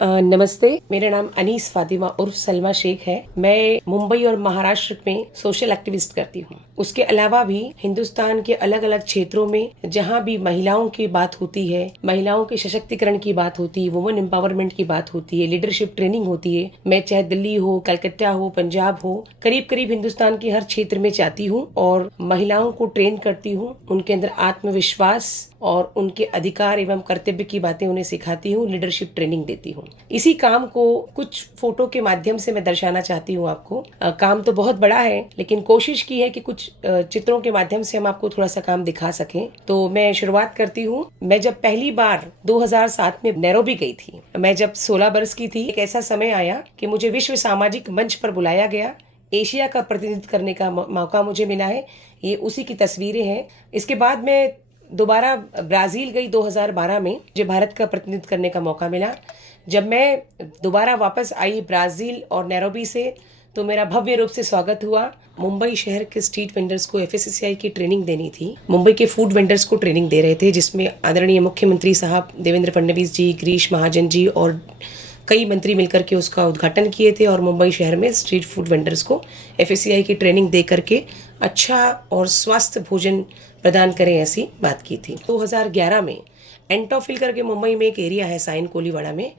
नमस्ते, मेरा नाम अनीस फातिमा उर्फ सलमा शेख है। मैं मुंबई और महाराष्ट्र में सोशल एक्टिविस्ट करती हूँ। उसके अलावा भी हिंदुस्तान के अलग अलग क्षेत्रों में जहाँ भी महिलाओं की बात होती है, महिलाओं के सशक्तिकरण की बात होती है, वुमेन एम्पावरमेंट की बात होती है, लीडरशिप ट्रेनिंग होती है, मैं चाहे दिल्ली हो, कलकत्ता हो, पंजाब हो, करीब करीब हिंदुस्तान के हर क्षेत्र में जाती हूँ और महिलाओं को ट्रेन करती हूँ। उनके अंदर आत्मविश्वास और उनके अधिकार एवं कर्तव्य की बातें उन्हें सिखाती हूँ, लीडरशिप ट्रेनिंग देती हूँ। इसी काम को कुछ फोटो के माध्यम से मैं दर्शाना चाहती हूँ आपको। काम तो बहुत बड़ा है, लेकिन कोशिश की है कि कुछ चित्रों के माध्यम से हम आपको थोड़ा सा काम दिखा सकें। तो मैं शुरुआत करती हूँ। मैं जब पहली बार 2007 में नैरोबी गई थी, मैं जब 16 वर्ष की थी, एक ऐसा समय आया कि मुझे विश्व सामाजिक मंच पर बुलाया गया। एशिया का प्रतिनिधित्व करने का मौका मुझे मिला है। ये उसी की तस्वीरें हैं। इसके बाद मैं दोबारा ब्राज़ील गई 2012 में, मुझे भारत का प्रतिनिधित्व करने का मौका मिला। जब मैं दोबारा वापस आई ब्राज़ील और नैरोबी से, तो मेरा भव्य रूप से स्वागत हुआ। मुंबई शहर के स्ट्रीट वेंडर्स को एफएसएसएआई की ट्रेनिंग देनी थी। मुंबई के फूड वेंडर्स को ट्रेनिंग दे रहे थे, जिसमें आदरणीय मुख्यमंत्री साहब देवेंद्र फडणवीस जी, गिरीश महाजन जी और कई मंत्री मिलकर के उसका उद्घाटन किए थे और मुंबई शहर में स्ट्रीट फूड वेंडर्स को एफएसएसएआई की ट्रेनिंग दे करके अच्छा और स्वस्थ भोजन प्रदान करें, ऐसी बात की थी। 2011 में एंटोफिल करके मुंबई में एक एरिया है साइन कोलीवाड़ा में,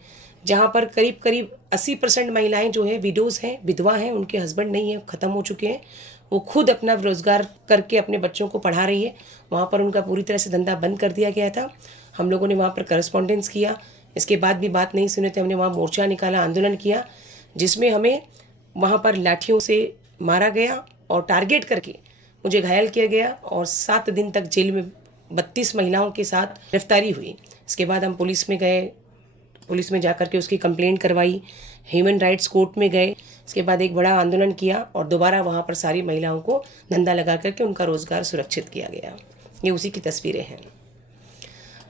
जहाँ पर करीब करीब 80% महिलाएं जो है विडोज हैं, विधवा हैं, उनके हस्बैंड नहीं है, ख़त्म हो चुके हैं। वो खुद अपना रोजगार करके अपने बच्चों को पढ़ा रही है। वहाँ पर उनका पूरी तरह से धंधा बंद कर दिया गया था। हम लोगों ने वहाँ पर करस्पॉन्डेंस किया। इसके बाद भी बात नहीं सुने थे, हमने वहाँ मोर्चा निकाला, आंदोलन किया, जिसमें हमें वहाँ पर लाठियों से मारा गया और टारगेट करके मुझे घायल किया गया और 7 दिन तक जेल में 32 महिलाओं के साथ गिरफ्तारी हुई। इसके बाद हम पुलिस में गए, पुलिस में जाकर के उसकी कंप्लेंट करवाई, ह्यूमन राइट्स कोर्ट में गए। इसके बाद एक बड़ा आंदोलन किया और दोबारा वहाँ पर सारी महिलाओं को धंधा लगा करके उनका रोज़गार सुरक्षित किया गया। ये उसी की तस्वीरें हैं।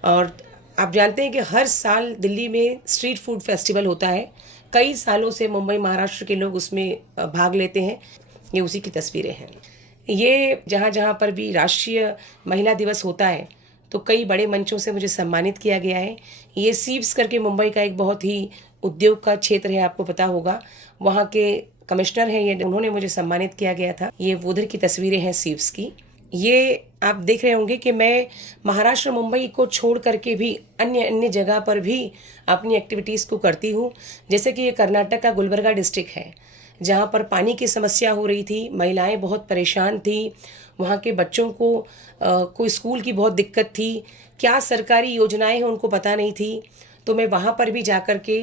और आप जानते हैं कि हर साल दिल्ली में स्ट्रीट फूड फेस्टिवल होता है। कई सालों से मुंबई महाराष्ट्र के लोग उसमें भाग लेते हैं। ये उसी की तस्वीरें हैं। ये जहाँ जहाँ पर भी राष्ट्रीय महिला दिवस होता है, तो कई बड़े मंचों से मुझे सम्मानित किया गया है। ये सीव्स करके मुंबई का एक बहुत ही उद्योग का क्षेत्र है, आपको पता होगा। वहाँ के कमिश्नर हैं, ये उन्होंने मुझे सम्मानित किया गया था। ये उधर की तस्वीरें हैं सीव्स की। ये आप देख रहे होंगे कि मैं महाराष्ट्र मुंबई को छोड़ करके भी अन्य जगह पर भी अपनी एक्टिविटीज़ को करती हूँ। जैसे कि ये कर्नाटक का गुलबर्गा डिस्ट्रिक्ट है, जहाँ पर पानी की समस्या हो रही थी, महिलाएं बहुत परेशान थी, वहाँ के बच्चों को कोई स्कूल की बहुत दिक्कत थी, क्या सरकारी योजनाएं हैं उनको पता नहीं थी। तो मैं वहाँ पर भी जाकर के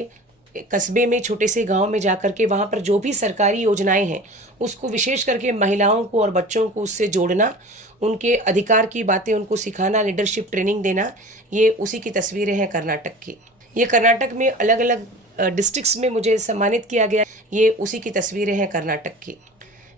कस्बे में, छोटे से गांव में जाकर के वहाँ पर जो भी सरकारी योजनाएं हैं उसको विशेष करके महिलाओं को और बच्चों को उससे जोड़ना, उनके अधिकार की बातें उनको सिखाना, लीडरशिप ट्रेनिंग देना। ये उसी की तस्वीरें हैं कर्नाटक की। ये कर्नाटक में अलग अलग डिस्ट्रिक्ट्स में मुझे सम्मानित किया गया। ये उसी की तस्वीरें हैं कर्नाटक की।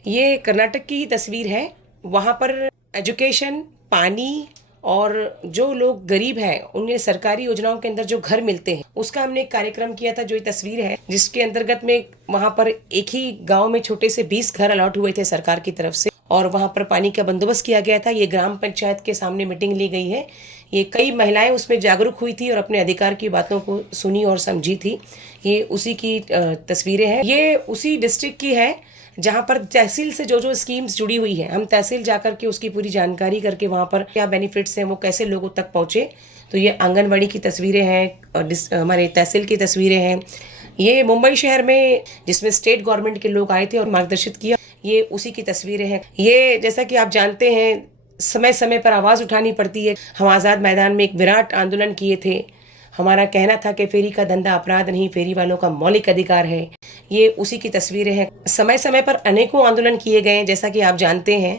ये कर्नाटक की ही तस्वीर है। वहाँ पर एजुकेशन, पानी और जो लोग गरीब हैं उन्हें सरकारी योजनाओं के अंदर जो घर मिलते हैं, उसका हमने एक कार्यक्रम किया था, जो ये तस्वीर है, जिसके अंतर्गत में वहाँ पर एक ही गांव में छोटे से 20 घर अलॉट हुए थे सरकार की तरफ से और वहाँ पर पानी का बंदोबस्त किया गया था। ये ग्राम पंचायत के सामने मीटिंग ली गई है। ये कई महिलाएं उसमें जागरूक हुई थी और अपने अधिकार की बातों को सुनी और समझी थी। ये उसी की तस्वीरें हैं। ये उसी डिस्ट्रिक्ट की है जहाँ पर तहसील से जो स्कीम्स जुड़ी हुई है, हम तहसील जाकर के उसकी पूरी जानकारी करके वहाँ पर क्या बेनिफिट्स हैं, वो कैसे लोगों तक पहुँचे। तो ये आंगनवाड़ी की तस्वीरें हैं और हमारे तहसील की तस्वीरें हैं। ये मुंबई शहर में जिसमें स्टेट गवर्नमेंट के लोग आए थे और मार्गदर्शित किया, ये उसी की तस्वीरें हैं। ये जैसा कि आप जानते हैं, समय समय पर आवाज़ उठानी पड़ती है। हम आज़ाद मैदान में एक विराट आंदोलन किए थे। हमारा कहना था कि फेरी का धंधा अपराध नहीं, फेरी वालों का मौलिक अधिकार है। ये उसी की तस्वीरें हैं। समय समय पर अनेकों आंदोलन किए गए हैं, जैसा कि आप जानते हैं।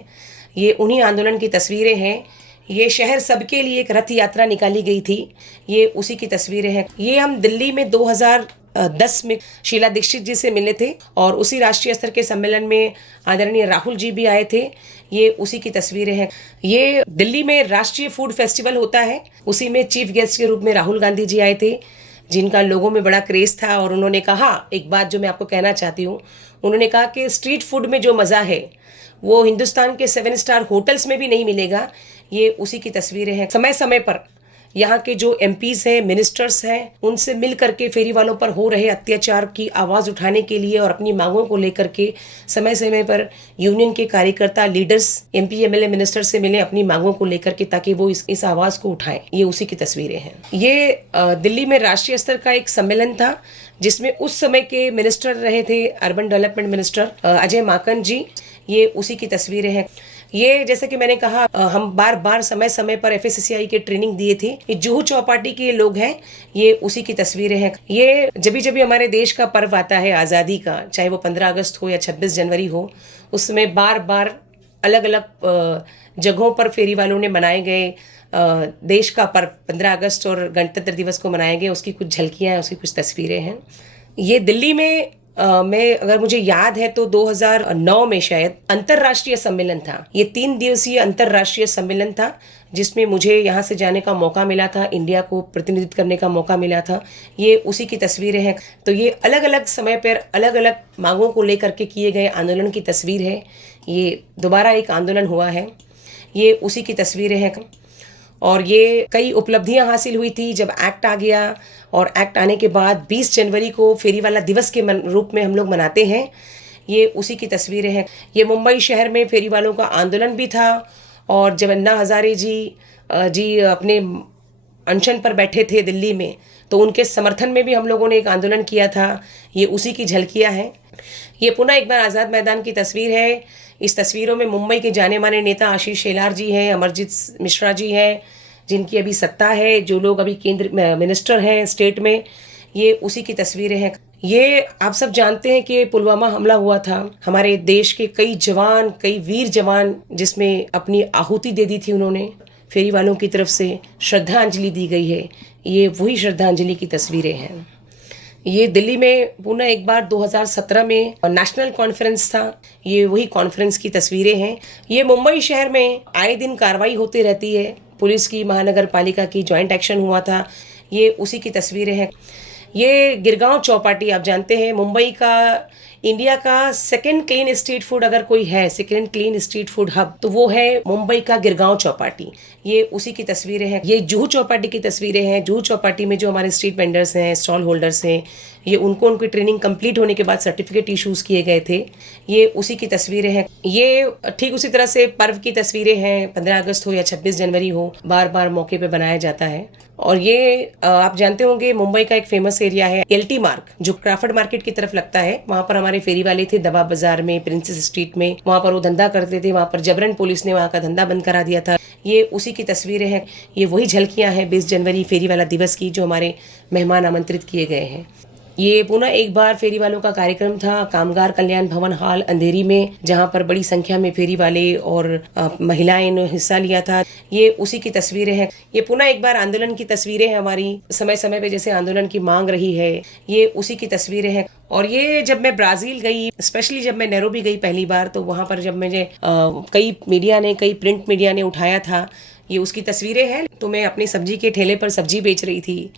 ये उन्हीं आंदोलन की तस्वीरें हैं। ये शहर सबके लिए एक रथ यात्रा निकाली गई थी, ये उसी की तस्वीरें हैं। ये हम दिल्ली में 2010 में शीला दीक्षित जी से मिले थे और उसी राष्ट्रीय स्तर के सम्मेलन में आदरणीय राहुल जी भी आए थे। ये उसी की तस्वीरें हैं। ये दिल्ली में राष्ट्रीय फूड फेस्टिवल होता है, उसी में चीफ गेस्ट के रूप में राहुल गांधी जी आए थे, जिनका लोगों में बड़ा क्रेज था। और उन्होंने कहा एक बात जो मैं आपको कहना चाहती हूँ, उन्होंने कहा कि स्ट्रीट फूड में जो मज़ा है वो हिंदुस्तान के 7 स्टार होटल्स में भी नहीं मिलेगा। ये उसी की तस्वीरें हैं। समय समय पर यहाँ के जो एमपीज हैं, मिनिस्टर्स हैं, उनसे मिल करके फेरी वालों पर हो रहे अत्याचार की आवाज़ उठाने के लिए और अपनी मांगों को लेकर के समय समय पर यूनियन के कार्यकर्ता, लीडर्स, एमपी, एमएलए, मिनिस्टर से मिले अपनी मांगों को लेकर के, ताकि वो इस आवाज़ को उठाएं। ये उसी की तस्वीरें हैं। ये दिल्ली में राष्ट्रीय स्तर का एक सम्मेलन था जिसमें उस समय के मिनिस्टर रहे थे, urban development minister Ajay Maken जी। ये उसी की तस्वीरें हैं। ये जैसे कि मैंने कहा, हम बार बार समय समय पर एफएससीआई के ट्रेनिंग दिए थे। ये जुहू चौपाटी के लोग हैं, ये उसी की तस्वीरें हैं। ये जब भी हमारे देश का पर्व आता है आज़ादी का, चाहे वो 15 अगस्त हो या 26 जनवरी हो, उसमें बार बार अलग अलग जगहों पर फेरी वालों ने मनाए गए देश का पर्व 15 अगस्त और गणतंत्र दिवस को मनाए गए, उसकी कुछ झलकियाँ हैं, उसकी कुछ तस्वीरें हैं। ये दिल्ली में मैं, अगर मुझे याद है तो 2009 में शायद अंतर्राष्ट्रीय सम्मेलन था। ये 3 दिवसीय अंतर्राष्ट्रीय सम्मेलन था जिसमें मुझे यहाँ से जाने का मौका मिला था, इंडिया को प्रतिनिधित्व करने का मौका मिला था। ये उसी की तस्वीरें हैं। तो ये अलग अलग समय पर अलग अलग मांगों को लेकर के किए गए आंदोलन की तस्वीर है। ये दोबारा एक आंदोलन हुआ है, ये उसी की तस्वीरें हैं। और ये कई उपलब्धियां हासिल हुई थी जब एक्ट आ गया, और एक्ट आने के बाद 20 जनवरी को फेरी वाला दिवस के रूप में हम लोग मनाते हैं। ये उसी की तस्वीरें हैं। ये मुंबई शहर में फेरी वालों का आंदोलन भी था, और जब अन्ना हजारे जी अपने अनशन पर बैठे थे दिल्ली में, तो उनके समर्थन में भी हम लोगों ने एक आंदोलन किया था। ये उसी की झलकियाँ हैं। ये पुनः एक बार आज़ाद मैदान की तस्वीर है। इस तस्वीरों में मुंबई के जाने माने नेता आशीष शेलार जी हैं, अमरजीत मिश्रा जी हैं, जिनकी अभी सत्ता है, जो लोग अभी केंद्र मिनिस्टर हैं स्टेट में। ये उसी की तस्वीरें हैं। ये आप सब जानते हैं कि पुलवामा हमला हुआ था। हमारे देश के कई जवान, कई वीर जवान जिसमें अपनी आहुति दे दी थी उन्होंने, फेरी वालों की तरफ से श्रद्धांजलि दी गई है। ये वही श्रद्धांजलि की तस्वीरें हैं। ये दिल्ली में पुनः एक बार 2017 में नेशनल कॉन्फ्रेंस था। ये वही कॉन्फ्रेंस की तस्वीरें हैं। ये मुंबई शहर में आए दिन कार्रवाई होती रहती है। पुलिस की, महानगर पालिका की जॉइंट एक्शन हुआ था। ये उसी की तस्वीरें हैं। ये गिरगांव चौपाटी, आप जानते हैं मुंबई का, इंडिया का सेकंड क्लीन स्ट्रीट फूड अगर कोई है, second clean street food hub, तो वो है मुंबई का गिरगांव चौपाटी। ये उसी की तस्वीरें हैं। ये जुहू चौपाटी की तस्वीरें हैं। जुहू चौपाटी में जो हमारे स्ट्रीट वेंडर्स हैं, स्टॉल होल्डर्स हैं, ये उनकी ट्रेनिंग कंप्लीट होने के बाद सर्टिफिकेट इशूज़ किए गए थे। ये उसी की तस्वीरें हैं। ये ठीक उसी तरह से पर्व की तस्वीरें हैं। 15 अगस्त हो या 26 जनवरी हो, बार बार मौके पे बनाया जाता है। और ये आप जानते होंगे मुंबई का एक फेमस एरिया है एलटी मार्ग, जो क्राफर्ड मार्केट की तरफ लगता है। वहाँ पर हमारे फेरी वाले थे, दवा बाजार में, प्रिंसेस स्ट्रीट में, वहाँ पर वो धंधा करते थे। वहाँ पर जबरन पुलिस ने वहाँ का धंधा बंद करा दिया था। ये उसी की तस्वीरें हैं। ये वही झलकियाँ हैं 20 जनवरी फेरी वाला दिवस की, जो हमारे मेहमान आमंत्रित किए गए हैं। ये पुनः एक बार फेरी वालों का कार्यक्रम था कामगार कल्याण भवन हॉल अंधेरी में, जहां पर बड़ी संख्या में फेरी वाले और महिलाएं ने हिस्सा लिया था। ये उसी की तस्वीरें हैं। ये पुनः एक बार आंदोलन की तस्वीरें हैं हमारी, समय समय पे जैसे आंदोलन की मांग रही है। ये उसी की तस्वीरें हैं। और ये जब मैं ब्राज़ील गई, स्पेशली जब मैं नैरोबी गई पहली बार, तो वहाँ पर जब मुझे कई प्रिंट मीडिया ने उठाया था, ये उसकी तस्वीरें हैं। तो मैं अपनी सब्जी के ठेले पर सब्जी बेच रही थी,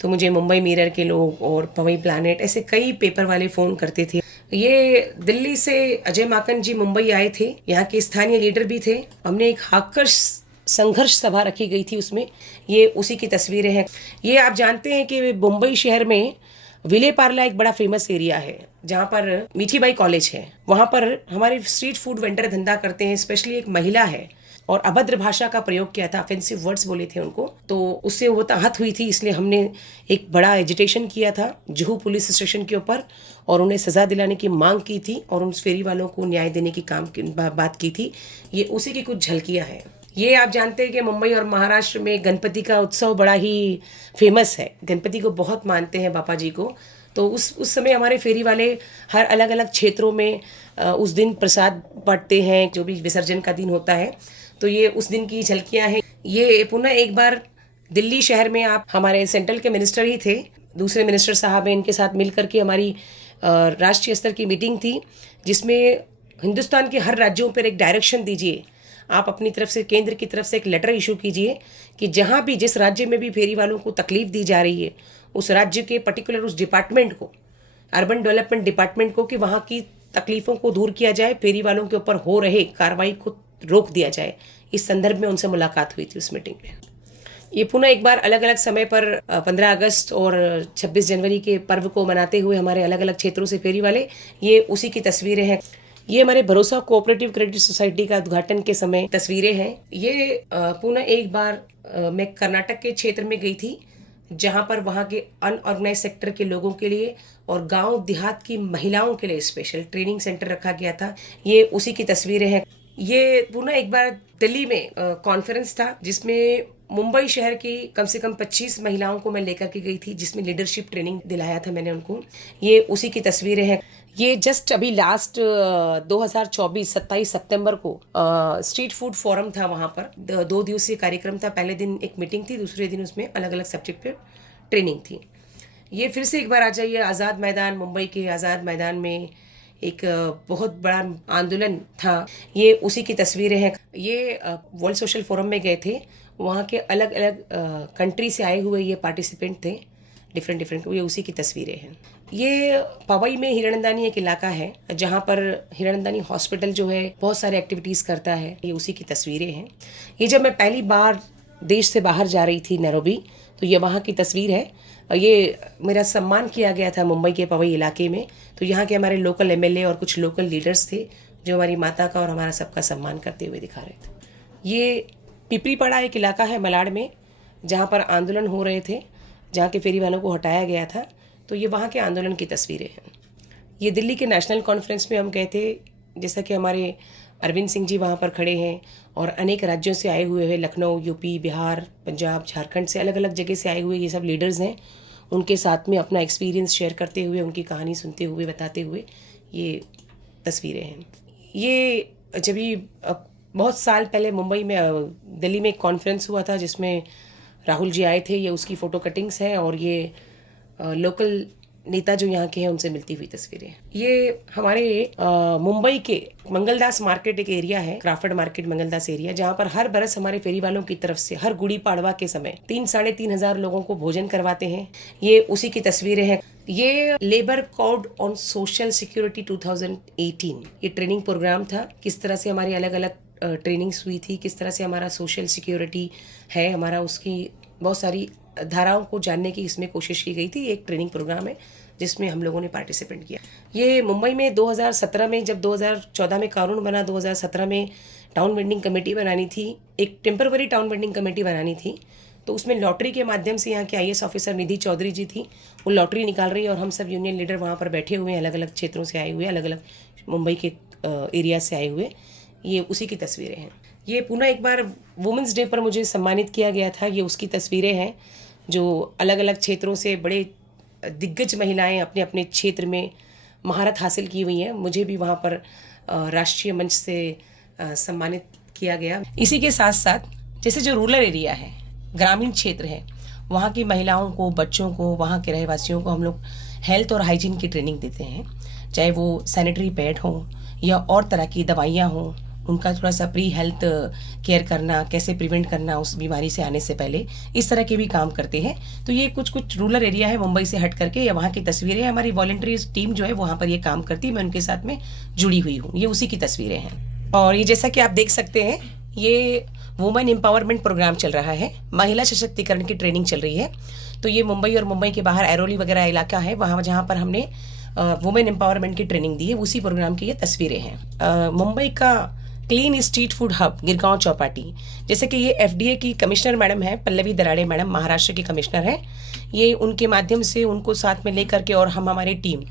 तो मुझे मुंबई मिरर के लोग और पवई प्लैनेट, ऐसे कई पेपर वाले फ़ोन करते थे। ये दिल्ली से अजय माकन जी मुंबई आए थे, यहाँ के स्थानीय लीडर भी थे। हमने एक हाकर संघर्ष सभा रखी गई थी उसमें। ये उसी की तस्वीरें हैं। ये आप जानते हैं कि मुंबई शहर में विले पार्ला एक बड़ा फेमस एरिया है, जहाँ पर मीठीबाई कॉलेज है। वहाँ पर हमारे स्ट्रीट फूड वेंडर धंधा करते हैं। स्पेशली एक महिला है, और अभद्र भाषा का प्रयोग किया था, ऑफेंसिव वर्ड्स बोले थे उनको, तो उससे वो आहत हुई थी। इसलिए हमने एक बड़ा एजिटेशन किया था जुहू पुलिस स्टेशन के ऊपर, और उन्हें सज़ा दिलाने की मांग की थी, और उन फेरी वालों को न्याय देने की बात की थी। ये उसी की कुछ झलकियाँ हैं। ये आप जानते हैं कि मुंबई और महाराष्ट्र में गणपति का उत्सव बड़ा ही फेमस है। गणपति को बहुत मानते हैं, बापा जी को। तो उस समय हमारे फेरी वाले हर अलग अलग क्षेत्रों में उस दिन प्रसाद बांटते हैं, जो भी विसर्जन का दिन होता है। तो ये उस दिन की झलकियाँ हैं। ये पुनः एक बार दिल्ली शहर में, आप हमारे सेंट्रल के मिनिस्टर ही थे, दूसरे मिनिस्टर साहब हैं, इनके साथ मिलकर के हमारी राष्ट्रीय स्तर की मीटिंग थी, जिसमें हिंदुस्तान के हर राज्यों पर एक डायरेक्शन दीजिए। आप अपनी तरफ से, केंद्र की तरफ से एक लेटर इशू कीजिए कि जहाँ भी, जिस राज्य में भी फेरी वालों को तकलीफ दी जा रही है, उस राज्य के पर्टिकुलर उस डिपार्टमेंट को, अर्बन डेवलपमेंट डिपार्टमेंट को, कि वहाँ की तकलीफ़ों को दूर किया जाए, फेरी वालों के ऊपर हो रहे कार्रवाई को रोक दिया जाए। इस संदर्भ में उनसे मुलाकात हुई थी उस मीटिंग में। ये पुनः एक बार अलग अलग समय पर 15 अगस्त और 26 जनवरी के पर्व को मनाते हुए हमारे अलग अलग क्षेत्रों से फेरी वाले, ये उसी की तस्वीरें हैं। ये हमारे भरोसा कोऑपरेटिव क्रेडिट सोसाइटी का उद्घाटन के समय तस्वीरें हैं। ये पुनः एक बार मैं कर्नाटक के क्षेत्र में गई थी, जहां पर वहां के अनऑर्गेनाइज सेक्टर के लोगों के लिए और गांव देहात की महिलाओं के लिए स्पेशल ट्रेनिंग सेंटर रखा गया था। ये उसी की तस्वीरें हैं। ये पुनः एक बार दिल्ली में कॉन्फ्रेंस था, जिसमें मुंबई शहर की कम से कम 25 महिलाओं को मैं लेकर के गई थी, जिसमें लीडरशिप ट्रेनिंग दिलाया था मैंने उनको। ये उसी की तस्वीरें हैं। ये जस्ट अभी लास्ट 2024 27 सितंबर को स्ट्रीट फूड फोरम था। वहाँ पर 2 दिवसीय कार्यक्रम था। पहले दिन एक मीटिंग थी, दूसरे दिन उसमें अलग अलग सब्जेक्ट पे ट्रेनिंग थी। ये फिर से एक बार आ जाइए आज़ाद मैदान, मुंबई के आज़ाद मैदान में एक बहुत बड़ा आंदोलन था। ये उसी की तस्वीरें हैं। ये वर्ल्ड सोशल फोरम में गए थे, वहाँ के अलग अलग कंट्री से आए हुए ये पार्टिसिपेंट थे, डिफरेंट। ये उसी की तस्वीरें हैं। ये पवई में हिरणदानी एक इलाका है, जहाँ पर हिरणदानी हॉस्पिटल जो है बहुत सारे एक्टिविटीज़ करता है। ये उसी की तस्वीरें हैं। ये जब मैं पहली बार देश से बाहर जा रही थी नैरोबी, तो ये वहाँ की तस्वीर है। ये मेरा सम्मान किया गया था मुंबई के पवई इलाके में। तो यहाँ के हमारे लोकल एमएलए और कुछ लोकल लीडर्स थे, जो हमारी माता का और हमारा सबका सम्मान करते हुए दिखा रहे थे। ये पिपरीपड़ा एक इलाका है मलाड में, जहाँ पर आंदोलन हो रहे थे, जहाँ के फेरी वालों को हटाया गया था। तो ये वहाँ के आंदोलन की तस्वीरें हैं। ये दिल्ली के नेशनल कॉन्फ्रेंस में हम गए थे, जैसा कि हमारे अरविंद सिंह जी वहाँ पर खड़े हैं और अनेक राज्यों से आए हुए हैं, लखनऊ, यूपी, बिहार, पंजाब, झारखंड से अलग अलग जगह से आए हुए ये सब लीडर्स हैं। उनके साथ में अपना एक्सपीरियंस शेयर करते हुए, उनकी कहानी सुनते हुए, बताते हुए ये तस्वीरें हैं। ये जब भी बहुत साल पहले मुंबई में दिल्ली में एक कॉन्फ्रेंस हुआ था, जिसमें राहुल जी आए थे। ये उसकी फ़ोटो कटिंग्स हैं और ये लोकल नेता जो यहाँ के हैं उनसे मिलती हुई तस्वीरें। ये हमारे मुंबई के मंगलदास मार्केट एक एरिया है, क्राफर्ड मार्केट मंगलदास एरिया, जहाँ पर हर बरस हमारे फेरी वालों की तरफ से हर गुड़ी पाड़वा के समय 3-3.5 हजार लोगों को भोजन करवाते हैं। ये उसी की तस्वीरें हैं। ये labour code on social security 2018 ये ट्रेनिंग प्रोग्राम था। किस तरह से हमारी अलग अलग ट्रेनिंग्स हुई थी, किस तरह से हमारा सोशल सिक्योरिटी है हमारा, उसकी बहुत सारी धाराओं को जानने की इसमें कोशिश की गई थी। एक ट्रेनिंग प्रोग्राम है जिसमें हम लोगों ने पार्टिसिपेट किया। ये मुंबई में 2017 में, जब 2014 में कानून बना, 2017 में टाउन वेंडिंग कमेटी बनानी थी, एक टेम्पररी टाउन वेंडिंग कमेटी बनानी थी। तो उसमें लॉटरी के माध्यम से यहाँ के आईएएस ऑफिसर निधि चौधरी जी थी, वो लॉटरी निकाल रही है और हम सब यूनियन लीडर वहाँ पर बैठे हुए हैं, अलग अलग क्षेत्रों से आए हुए, अलग अलग मुंबई के एरिया से आए हुए। ये उसी की तस्वीरें हैं। ये पुनः एक बार वुमेंस डे पर मुझे सम्मानित किया गया था। ये उसकी तस्वीरें हैं, जो अलग अलग क्षेत्रों से बड़े दिग्गज महिलाएं अपने अपने क्षेत्र में महारत हासिल की हुई हैं। मुझे भी वहाँ पर राष्ट्रीय मंच से सम्मानित किया गया। इसी के साथ साथ जैसे जो रूरल एरिया है, ग्रामीण क्षेत्र है, वहाँ की महिलाओं को, बच्चों को, वहाँ के रहवासियों को हम लोग हेल्थ और हाइजीन की ट्रेनिंग देते हैं। चाहे वो सैनिटरी पैड हो या और तरह की दवाइयाँ हों, उनका थोड़ा सा प्री हेल्थ केयर करना, कैसे प्रिवेंट करना उस बीमारी से आने से पहले, इस तरह के भी काम करते हैं। तो ये कुछ रूरल एरिया है मुंबई से हट करके, या वहाँ की तस्वीरें हैं। हमारी वॉलंटरी टीम जो है वहाँ पर ये काम करती है, मैं उनके साथ में जुड़ी हुई हूँ। ये उसी की तस्वीरें हैं। और ये जैसा कि आप देख सकते हैं, ये वुमेन एम्पावरमेंट प्रोग्राम चल रहा है, महिला सशक्तिकरण की ट्रेनिंग चल रही है। तो ये मुंबई और मुंबई के बाहर ऐरोली वगैरह इलाका है, वहाँ जहाँ पर हमने वुमेन एम्पावरमेंट की ट्रेनिंग दी है, उसी प्रोग्राम की ये तस्वीरें हैं। मुंबई का clean street food hub Girgaon Chowpatty, जैसे कि ये एफडीए की कमिश्नर मैडम है, पल्लवी दराड़े मैडम, महाराष्ट्र की कमिश्नर है। ये उनके माध्यम से उनको साथ में लेकर के और हम हमारी टीम,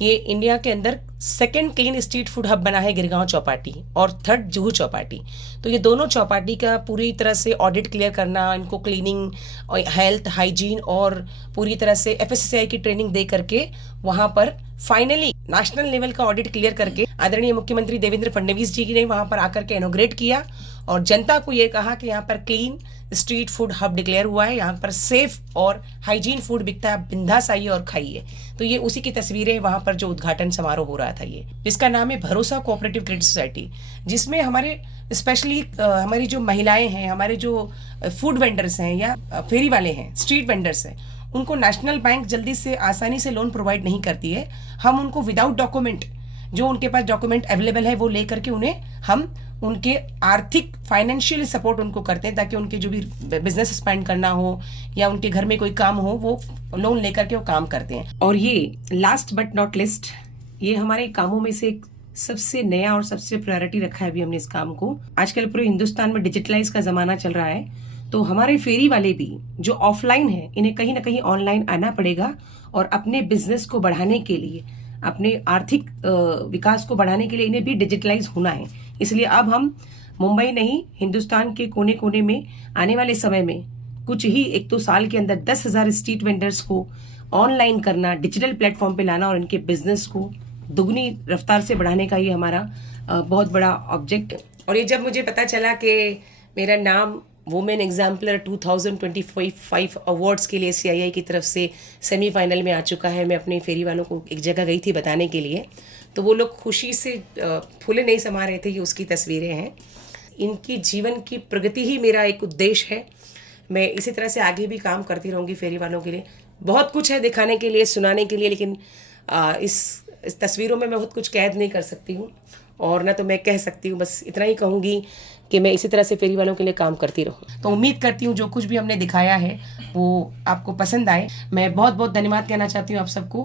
ये इंडिया के अंदर second clean street food hub बना है गिरगांव चौपाटी, और थर्ड जुहू चौपाटी। तो ये दोनों चौपाटी का पूरी तरह से ऑडिट क्लियर करना, इनको क्लीनिंग और हेल्थ हाइजीन और पूरी तरह से एफएसएसएआई की ट्रेनिंग दे करके वहाँ पर फाइनली नेशनल लेवल का ऑडिट क्लियर करके आदरणीय मुख्यमंत्री देवेंद्र फडणवीस जी ने वहाँ पर आकर के इनॉग्रेट किया और जनता को ये कहा कि यहाँ पर clean street food hub declare हुआ है, यहाँ पर सेफ और हाइजीन फूड बिकता है, बिंदास आइए और खाइए। तो ये उसी की तस्वीरें वहाँ पर जो उद्घाटन समारोह हो रहा था, ये जिसका नाम है भरोसा कोऑपरेटिव क्रेडिट सोसाइटी, जिसमें हमारे स्पेशली हमारी जो महिलाएं हैं, हमारे जो फूड वेंडर्स हैं या फेरी वाले हैं, स्ट्रीट वेंडर्स हैं, उनको नेशनल बैंक जल्दी से आसानी से लोन प्रोवाइड नहीं करती है। हम उनको विदाउट डॉक्यूमेंट, जो उनके पास डॉक्यूमेंट अवेलेबल है वो ले करके उन्हें हम उनके आर्थिक फाइनेंशियल सपोर्ट उनको करते हैं, ताकि उनके जो भी बिजनेस एक्सपेंड करना हो या उनके घर में कोई काम हो वो लोन लेकर के वो काम करते हैं। और ये लास्ट बट नॉट लिस्ट, ये हमारे कामों में से एक सबसे नया और सबसे प्रायोरिटी रखा है अभी हमने इस काम को। आजकल पूरे हिंदुस्तान में डिजिटलाइज का जमाना चल रहा है, तो हमारे फेरी वाले भी जो ऑफलाइन है इन्हें कहीं ना कहीं ऑनलाइन आना पड़ेगा और अपने बिजनेस को बढ़ाने के लिए, अपने आर्थिक विकास को बढ़ाने के लिए इन्हें भी डिजिटलाइज होना है। इसलिए अब हम मुंबई नहीं, हिंदुस्तान के कोने कोने में आने वाले समय में कुछ ही 1-2 साल के अंदर 10,000 स्ट्रीट वेंडर्स को ऑनलाइन करना, डिजिटल प्लेटफॉर्म पे लाना और इनके बिजनेस को दुगनी रफ्तार से बढ़ाने का ये हमारा बहुत बड़ा ऑब्जेक्ट है। और ये जब मुझे पता चला कि मेरा नाम वुमेन एग्जाम्पलर 2025 अवार्ड्स के लिए CII की तरफ से सेमीफाइनल में आ चुका है, मैं अपने फेरी वालों को एक जगह गई थी बताने के लिए, तो वो लोग खुशी से फूले नहीं समा रहे थे। ये उसकी तस्वीरें हैं। इनकी जीवन की प्रगति ही मेरा एक उद्देश्य है। मैं इसी तरह से आगे भी काम करती रहूँगी फेरी वालों के लिए। बहुत कुछ है दिखाने के लिए, सुनाने के लिए, लेकिन इस तस्वीरों में मैं बहुत कुछ कैद नहीं कर सकती हूँ और ना तो मैं कह सकती हूँ। बस इतना ही कहूँगी कि मैं इसी तरह से फेरी वालों के लिए काम करती रहूँ। तो उम्मीद करती हूँ जो कुछ भी हमने दिखाया है वो आपको पसंद आए। मैं बहुत बहुत धन्यवाद कहना चाहती हूँ आप सबको।